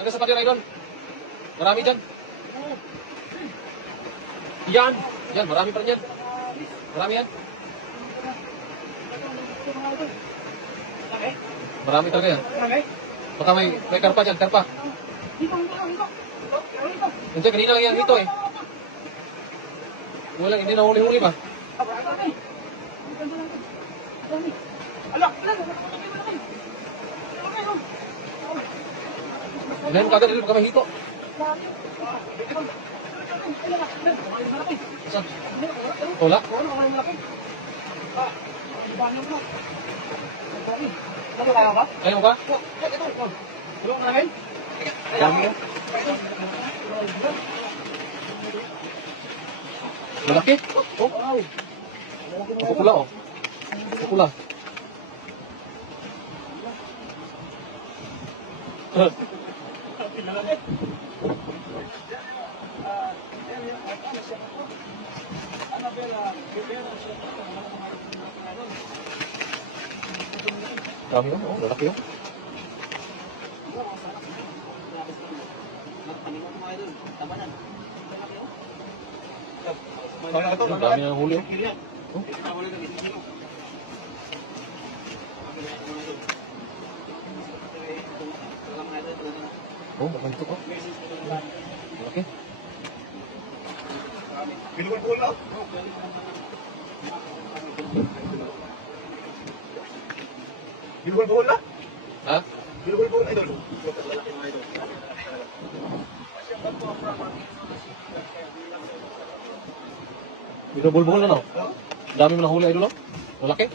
Hanggang sa pader, idol. Marami dyan. Yan. Yan, marami pa rin yan. Marami yan. Marami talaga yan. Baka may karpa dyan, karpa. Hindi, kanina lang yan dito eh. Wala, hindi na huli-huli ba? Ilahin mo kagad, baka may hito. Saan? Wala? Kaya mo ba? Dami yan. Malaki? Oh. Pupula oh. Pupula. Dami yun, oh, lalaki yun. Dami na huli oh. Oh, makantok oh. Malaki. Bilugan po lang. Bilugan po lang. Ha? Bilugan po lang, idol. Binubulbul na no? Dami mo na huli idol oh. Malaki.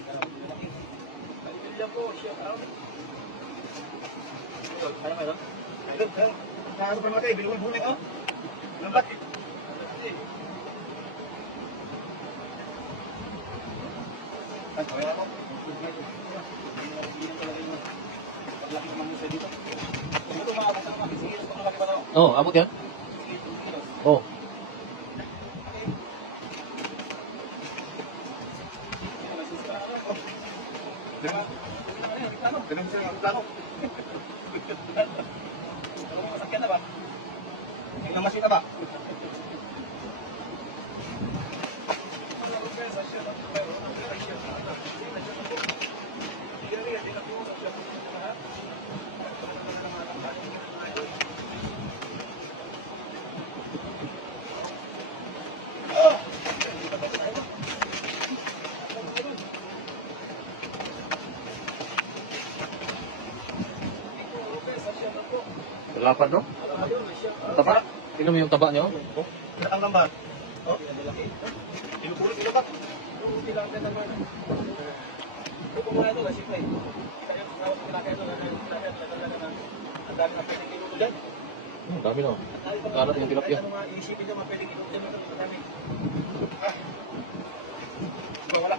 Idol, saan pa matay? Bilugan po lang, oh. Lambat. Oh, abot yan. Oh. Ganun siya ang plano. Masakyan na ba? Namasin na ba? Lapad no? Taba? Tingnan mo yung taba niyo. Oh, ang lambat. Oh, inupulit ito ba? Dami no. Karat yung tilapia. Wala.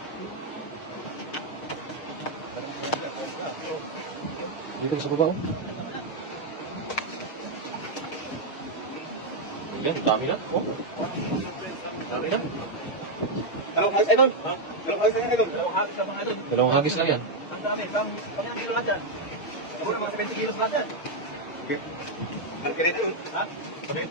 Dito sa baba oh. Yan, dami na. Oh. Dami na. Dalawang hagis, idol. Dalawang hagis na yan, idol. Dalawang hagis lang yan. Ang dami. Pang ilang kilo lahat yan? Siguro mga 70 kilos lahat yan. Okay. Malaki rin yun. Ha? Malaki rin.